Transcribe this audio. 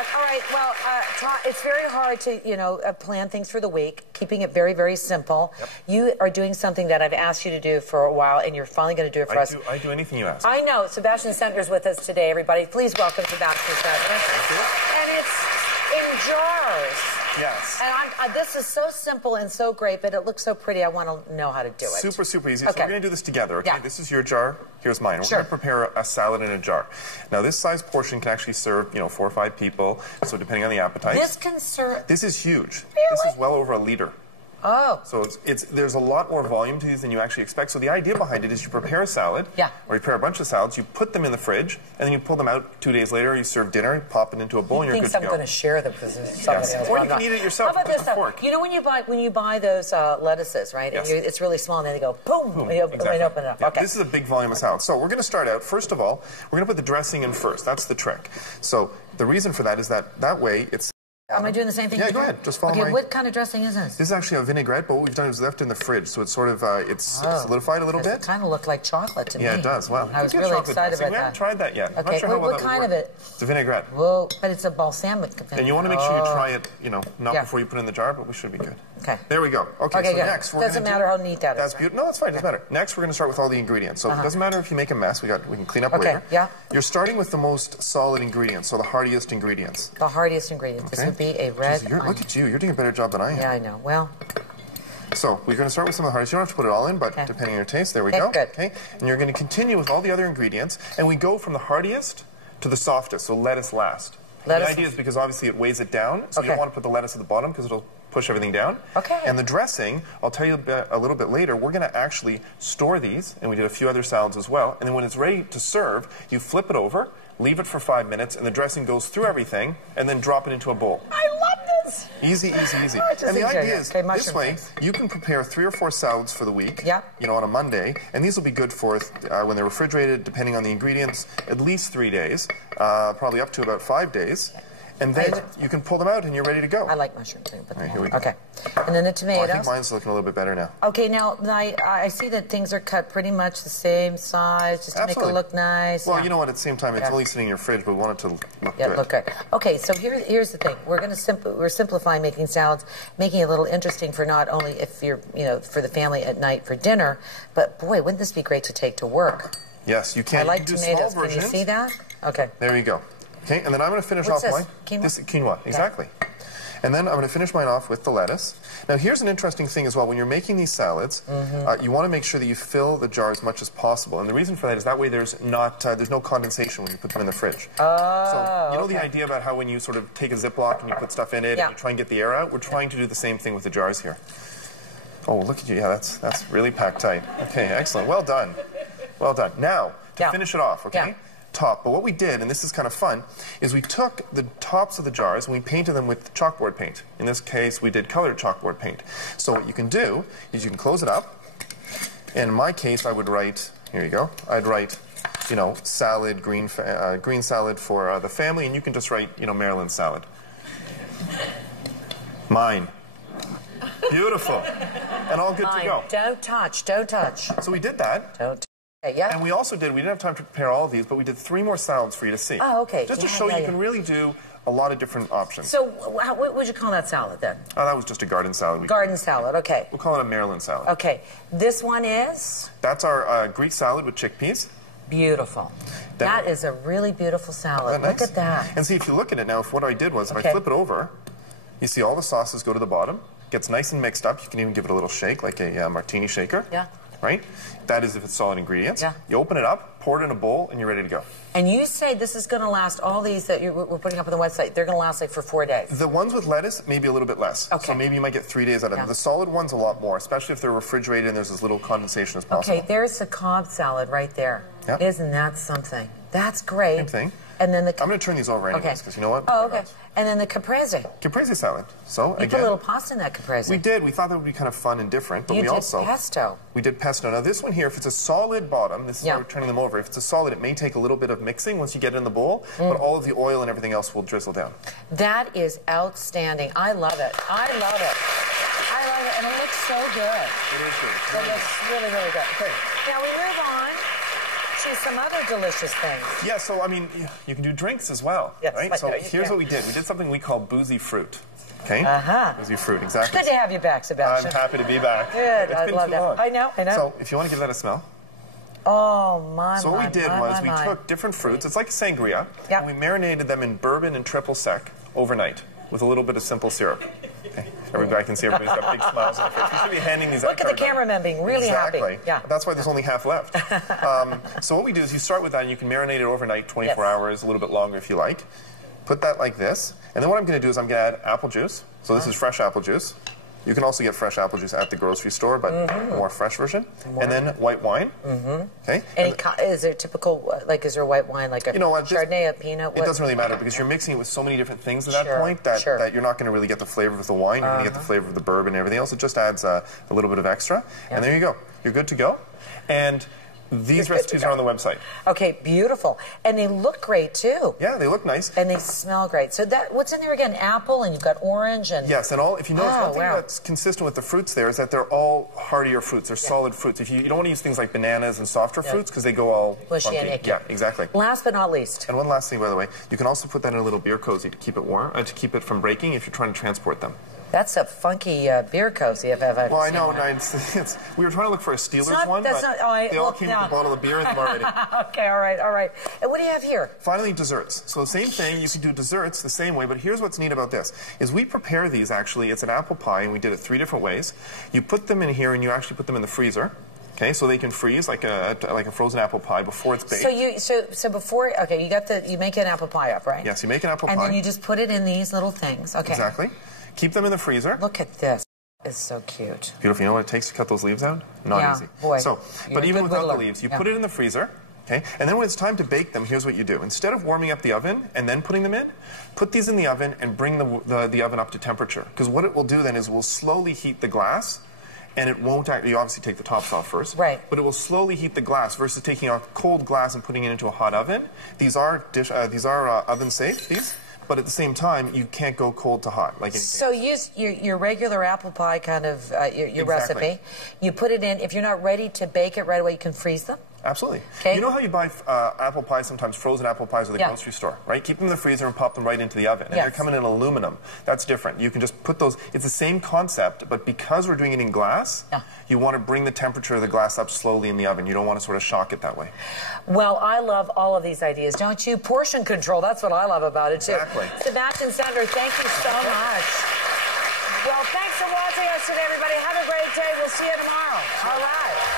back. All right, well, it's very hard to, plan things for the week, keeping it very, very simple. Yep. You are doing something that I've asked you to do for a while, and you're finally going to do it for us. I do anything you ask. I know. Sebastian Sentner's with us today, everybody. Please welcome Sebastian Sentner. Thank you. And it's in jars. Yes. And this is so simple and so great, but it looks so pretty. I want to know how to do it. Super, super easy. Okay. So we're going to do this together, okay? Yeah. This is your jar. Here's mine. We're going to prepare a salad in a jar. Now, this size portion can actually serve, 4 or 5 people, so depending on the appetite. This can serve... This is huge. Really? This is well over 1 liter. Oh. So there's a lot more volume to these than you actually expect. So the idea behind it is you prepare a salad, or you prepare a bunch of salads, you put them in the fridge, and then you pull them out 2 days later, you serve dinner, you pop it into a bowl, and you're good to go. I'm going to share them with somebody else. Or you can eat it yourself. How about this? Fork. You know when you buy those lettuces, right? Yes. And it's really small, and then they go boom, boom. When you open it up. Yeah, Okay. this is a big volume of salad. So we're going to start out, first of all, we're going to put the dressing in first. That's the trick. So the reason for that is that way it's... Am I doing the same thing? Yeah, go ahead. Just follow Okay, what kind of dressing is this? This is actually a vinaigrette, but what we've done is left in the fridge, so it's sort of it's solidified a little bit. It kind of looked like chocolate to me. Yeah, it does. Well, I was really excited about We haven't tried that yet. Okay, I'm not sure what kind of it? It's a vinaigrette. Whoa, but it's a balsamic vinaigrette. And you want to make sure you try it, not before you put it in the jar, but we should be good. Okay. There we go. Okay, so good. next we're doesn't matter how neat that is. That's beautiful. No, it's fine. It doesn't matter. Next, we're going to start with all the ingredients. So it doesn't matter if you make a mess. We can clean up later. Yeah. You're starting with the most solid ingredients, so the hardiest ingredients. The hardiest ingredients. This would be a red. Look at you. You're doing a better job than I am. Yeah, I know. Well. So we're going to start with some of the hardest. You don't have to put it all in, but depending on your taste, there we go. Good. Okay. And you're going to continue with all the other ingredients, and we go from the hardiest to the softest. So lettuce last. The idea is because obviously it weighs it down, so you don't want to put the lettuce at the bottom because it'll push everything down. Okay. And the dressing, I'll tell you a little bit later, we're going to actually store these, and we did a few other salads as well, and then when it's ready to serve, you flip it over, leave it for 5 minutes, and the dressing goes through everything, and then drop it into a bowl. I love this! Easy, easy, easy. And the idea is, this way, you can prepare 3 or 4 salads for the week, on a Monday, and these will be good for, when they're refrigerated, depending on the ingredients, at least 3 days, probably up to about 5 days. And then you can pull them out and you're ready to go. I like mushrooms. All right, here we go. Okay. And then the tomatoes. I think mine's looking a little bit better now. Okay, now I see that things are cut pretty much the same size just to make it look nice. Well, you know what? At the same time, it's only sitting in your fridge, but we want it to look good. Look good. Okay, so here's the thing. We're simplifying making salads, making it a little interesting for not only if you're for the family at night for dinner, but boy, wouldn't this be great to take to work? Yes, you can. I like tomatoes. Can you see that? Okay. There you go. Okay, and then I'm going to finish off mine. Quinoa? This is quinoa, exactly. And then I'm going to finish mine off with the lettuce. Now, here's an interesting thing as well. When you're making these salads, you want to make sure that you fill the jar as much as possible. And the reason for that is that way there's no condensation when you put them in the fridge. Oh, so, the idea about how when you sort of take a Ziploc and you put stuff in it and you try and get the air out, we're trying to do the same thing with the jars here. Oh, look at you. Yeah, that's really packed tight. Okay, excellent. Well done. Well done. Now, to finish it off, okay? Top. But what we did, and this is kind of fun, is we took the tops of the jars and we painted them with chalkboard paint. In this case, we did colored chalkboard paint. So what you can do is you can close it up. And in my case, I would write, here you go, I'd write, salad, green salad for the family, and you can just write, Marilyn salad. Mine. Beautiful. And all good to go. Don't touch, don't touch. So we did that. Don't. Yeah. And we also did, we didn't have time to prepare all of these, but we did 3 more salads for you to see. Oh, okay. Just to show you can really do a lot of different options. So what would you call that salad then? Oh, that was just a garden salad. Garden salad, okay. We'll call it a Maryland salad. Okay. This one is? That's our Greek salad with chickpeas. Beautiful. That is a really beautiful salad. Look at that. And see, if you look at it now, what I did was, if I flip it over, you see all the sauces go to the bottom. Gets nice and mixed up. You can even give it a little shake, like a martini shaker. Yeah. Right? That is if it's solid ingredients. Yeah. You open it up, pour it in a bowl, and you're ready to go. And you say this is going to last, all these that we're putting up on the website, they're going to last like for 4 days? The ones with lettuce, maybe a little bit less. Okay. So maybe you might get 3 days out of them. The solid ones, a lot more, especially if they're refrigerated and there's as little condensation as possible. Okay, there's the Cobb salad right there. Yep. Isn't that something? That's great. Same thing. And then I'm going to turn these over anyways, because you know what? Oh, okay. And then the caprese. Caprese salad. So, you put a little pasta in that caprese. We did. We thought that would be kind of fun and different, but you did pesto. We did pesto. Now, this one here, if it's a solid bottom, this is why we're turning them over. If it's a solid, it may take a little bit of mixing once you get it in the bowl, but all of the oil and everything else will drizzle down. That is outstanding. I love it. I love it. I love it. And it looks so good. It is good. It looks really, really good. Okay. Now we move on to making some other delicious things. Yeah, so I mean, you can do drinks as well, yes, right? So here's what we did. We did something we call boozy fruit. Okay? Boozy fruit, exactly. Good to have you back, Sebastian. I'm happy to be back. Good, I love that. I know. So if you want to give that a smell. Oh, my, So what we did was we took different fruits. It's like a sangria. Yep. And we marinated them in bourbon and triple sec overnight with a little bit of simple syrup. Okay. Everybody can see everybody's got big smiles on their face. We should be handing these out. Look at the cameraman being really happy. Yeah. That's why there's only half left. So what we do is you start with that, and you can marinate it overnight, 24 hours, a little bit longer if you like. Put that like this. And then what I'm going to do is I'm going to add apple juice. So this is fresh apple juice. You can also get fresh apple juice at the grocery store, but a more fresh version. And then white wine. Okay. Is there typical, like, is there white wine, like a Chardonnay, a Pinot? It doesn't really matter because you're mixing it with so many different things at that point that you're not going to really get the flavor of the wine. You're going to get the flavor of the bourbon and everything else. It just adds a little bit of extra. And there you go. You're good to go. And these recipes are on the website. Okay, beautiful. And they look great, too. Yeah, they look nice. And they smell great. So what's in there again? Apple, and you've got orange, and... Yes, and if you notice, one thing that's consistent with the fruits there is that they're all heartier fruits. They're solid fruits. You don't want to use things like bananas and softer fruits because they go all mushy and icky. Yeah, exactly. Last but not least. And one last thing, by the way. You can also put that in a little beer cozy to keep it warm, to keep it from breaking if you're trying to transport them. That's a funky beer cozy, if I've ever seen one. Well, I know. We were trying to look for a Steelers one, but they all came with a bottle of beer with them already. Okay, all right. And what do you have here? Finally, desserts. So the same thing, you can do desserts the same way, but here's what's neat about this, is we prepare these, actually. It's an apple pie, and we did it 3 different ways. You put them in here, and you actually put them in the freezer. Okay, so they can freeze like a frozen apple pie before it's baked. So before, you make an apple pie up, right? Yes, you make an apple pie. And then you just put it in these little things. Okay. Exactly. Keep them in the freezer. Look at this. It's so cute. Beautiful. You know what it takes to cut those leaves out? Not easy. Boy. But even without the leaves, you put it in the freezer. Okay, and then when it's time to bake them, here's what you do. Instead of warming up the oven and then putting them in, put these in the oven and bring the oven up to temperature. Because what it will do then is it will slowly heat the glass. And it won't you obviously take the tops off first. Right. But it will slowly heat the glass versus taking a cold glass and putting it into a hot oven. These are oven safe, these. But at the same time, you can't go cold to hot. So use your regular apple pie kind of, your recipe. You put it in. If you're not ready to bake it right away, you can freeze them. Absolutely. Okay. You know how you buy apple pies, sometimes frozen apple pies at the grocery store, right? Keep them in the freezer and pop them right into the oven. And they're coming in aluminum. That's different. You can just put those, it's the same concept, but because we're doing it in glass, you want to bring the temperature of the glass up slowly in the oven. You don't want to sort of shock it that way. Well, I love all of these ideas, don't you? Portion control, that's what I love about it, too. Exactly. Sebastian Sender, thank you so much. Well, thanks for watching us today, everybody. Have a great day. We'll see you tomorrow. All right.